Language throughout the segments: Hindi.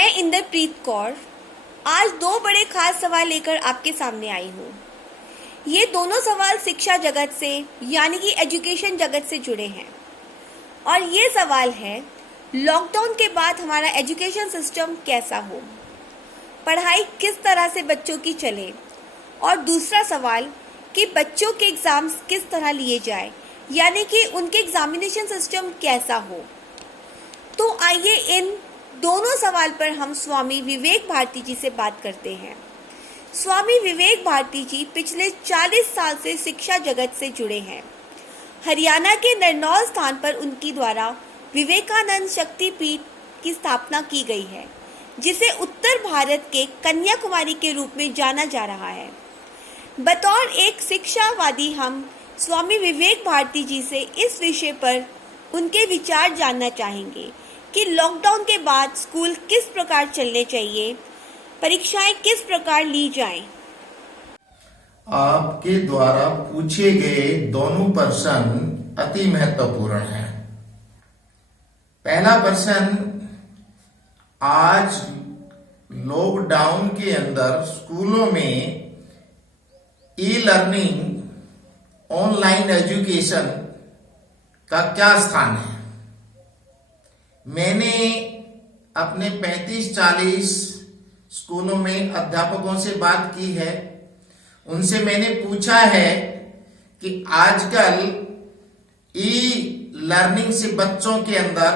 मैं इंद्रप्रीत कौर आज दो बड़े खास सवाल लेकर आपके सामने आई हूँ। ये दोनों सवाल शिक्षा जगत से यानी कि एजुकेशन जगत से जुड़े हैं और ये सवाल है लॉकडाउन के बाद हमारा एजुकेशन सिस्टम कैसा हो, पढ़ाई किस तरह से बच्चों की चले और दूसरा सवाल कि बच्चों के एग्ज़ाम्स किस तरह लिए जाए यानी कि उनके एग्जामिनेशन सिस्टम कैसा हो। तो आइए इन दोनों सवाल पर हम स्वामी विवेक भारती जी से बात करते हैं। स्वामी विवेक भारती जी पिछले 40 साल से शिक्षा जगत से जुड़े हैं। हरियाणा के नरनौल स्थान पर उनकी द्वारा विवेकानंद शक्तिपीठ की स्थापना की गई है, जिसे उत्तर भारत के कन्याकुमारी के रूप में जाना जा रहा है। बतौर एक शिक्षावादी हम स्वामी विवेक भारती जी से इस विषय पर उनके विचार जानना चाहेंगे कि लॉकडाउन के बाद स्कूल किस प्रकार चलने चाहिए, परीक्षाएं किस प्रकार ली जाएं। आपके द्वारा पूछे गए दोनों प्रश्न अति महत्वपूर्ण हैं। पहला प्रश्न, आज लॉकडाउन के अंदर स्कूलों में ई लर्निंग, ऑनलाइन एजुकेशन का क्या स्थान है। मैंने अपने 35-40 स्कूलों में अध्यापकों से बात की है। उनसे मैंने पूछा है कि आजकल ई लर्निंग से बच्चों के अंदर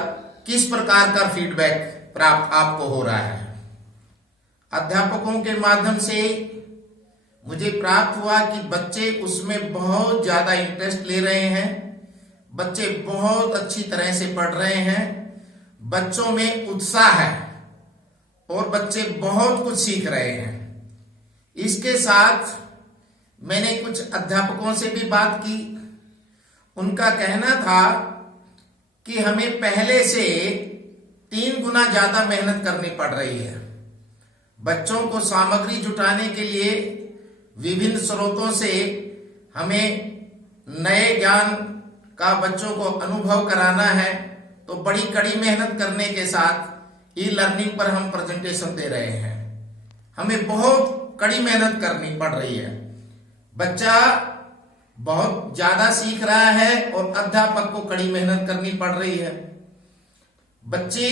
किस प्रकार का फीडबैक प्राप्त आपको हो रहा है। अध्यापकों के माध्यम से मुझे प्राप्त हुआ कि बच्चे उसमें बहुत ज्यादा इंटरेस्ट ले रहे हैं, बच्चे बहुत अच्छी तरह से पढ़ रहे हैं, बच्चों में उत्साह है और बच्चे बहुत कुछ सीख रहे हैं। इसके साथ मैंने कुछ अध्यापकों से भी बात की। उनका कहना था कि हमें पहले से 3 गुना ज्यादा मेहनत करनी पड़ रही है। बच्चों को सामग्री जुटाने के लिए विभिन्न स्रोतों से हमें नए ज्ञान का बच्चों को अनुभव कराना है, तो बड़ी कड़ी मेहनत करने के साथ ई लर्निंग पर हम प्रेजेंटेशन दे रहे हैं। हमें बहुत कड़ी मेहनत करनी पड़ रही है। बच्चा बहुत ज्यादा सीख रहा है और अध्यापक को कड़ी मेहनत करनी पड़ रही है। बच्चे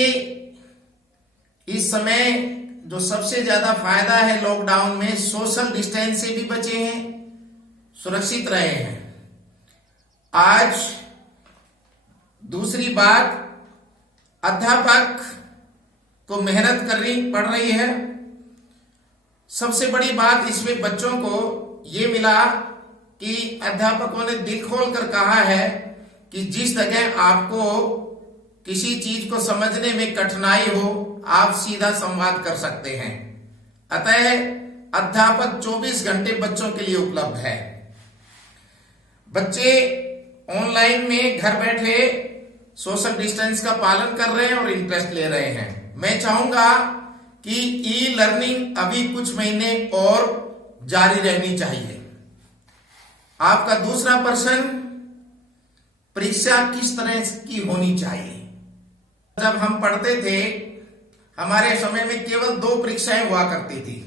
इस समय जो सबसे ज्यादा फायदा है लॉकडाउन में, सोशल डिस्टेंस से भी बचे हैं, सुरक्षित रहे हैं। आज दूसरी बात, अध्यापक को मेहनत करनी पड़ रही है। सबसे बड़ी बात इसमें बच्चों को ये मिला कि अध्यापकों ने दिल खोलकर कहा है कि जिस जगह आपको किसी चीज को समझने में कठिनाई हो, आप सीधा संवाद कर सकते हैं। अतः अध्यापक 24 घंटे बच्चों के लिए उपलब्ध है। बच्चे ऑनलाइन में घर बैठे सोशल डिस्टेंस का पालन कर रहे हैं और इंटरेस्ट ले रहे हैं। मैं चाहूंगा कि ई लर्निंग अभी कुछ महीने और जारी रहनी चाहिए। आपका दूसरा प्रश्न, परीक्षा किस तरह की होनी चाहिए। जब हम पढ़ते थे, हमारे समय में केवल 2 परीक्षाएं हुआ करती थी,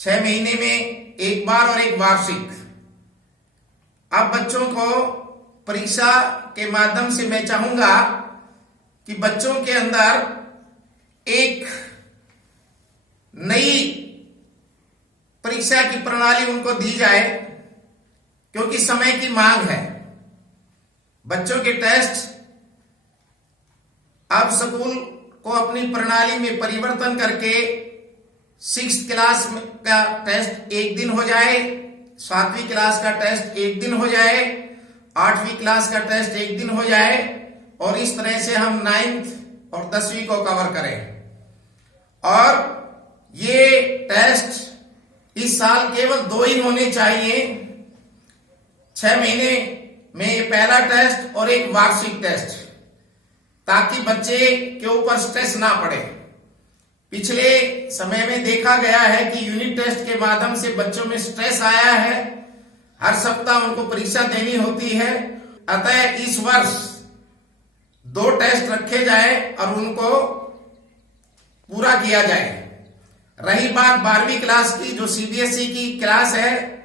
6 महीने में एक बार और एक वार्षिक। अब बच्चों को परीक्षा के माध्यम से मैं चाहूंगा कि बच्चों के अंदर एक नई परीक्षा की प्रणाली उनको दी जाए, क्योंकि समय की मांग है। बच्चों के टेस्ट अब स्कूल को अपनी प्रणाली में परिवर्तन करके 6th क्लास का टेस्ट एक दिन हो जाए, 7वीं क्लास का टेस्ट एक दिन हो जाए, 8वीं क्लास का टेस्ट एक दिन हो जाए और इस तरह से हम 9th और 10वीं को कवर करें। और ये टेस्ट इस साल केवल 2 ही होने चाहिए। 6 महीने में ये पहला टेस्ट और एक वार्षिक टेस्ट, ताकि बच्चे के ऊपर स्ट्रेस ना पड़े। पिछले समय में देखा गया है कि यूनिट टेस्ट के माध्यम से बच्चों में स्ट्रेस आया है, हर सप्ताह उनको परीक्षा देनी होती है। अतः इस वर्ष 2 टेस्ट रखे जाए और उनको पूरा किया जाए। रही बात 12वीं क्लास की, जो सीबीएसई की क्लास है,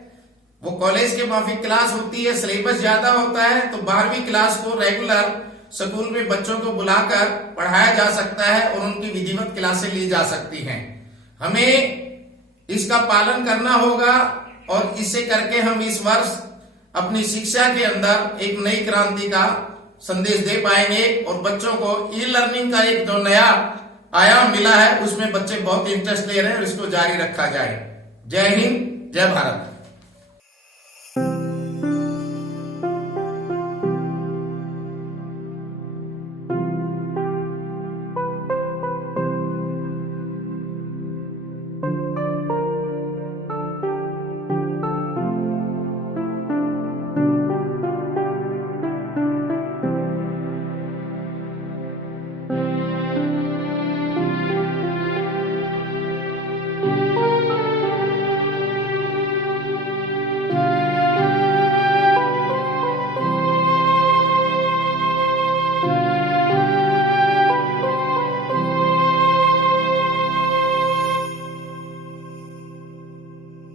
वो कॉलेज के माफिक क्लास होती है, सिलेबस ज्यादा होता है, तो 12वीं क्लास को रेगुलर स्कूल में बच्चों को बुलाकर पढ़ाया जा सकता है और उनकी विधिवत क्लासें ली जा सकती हैं। हमें इसका पालन करना होगा और इसे करके हम इस वर्ष अपनी शिक्षा के अंदर एक नई क्रांति का संदेश दे पाएंगे और बच्चों को ई लर्निंग का एक जो नया आयाम मिला है उसमें बच्चे बहुत इंटरेस्ट ले रहे हैं और इसको जारी रखा जाए। जय हिंद, जय भारत।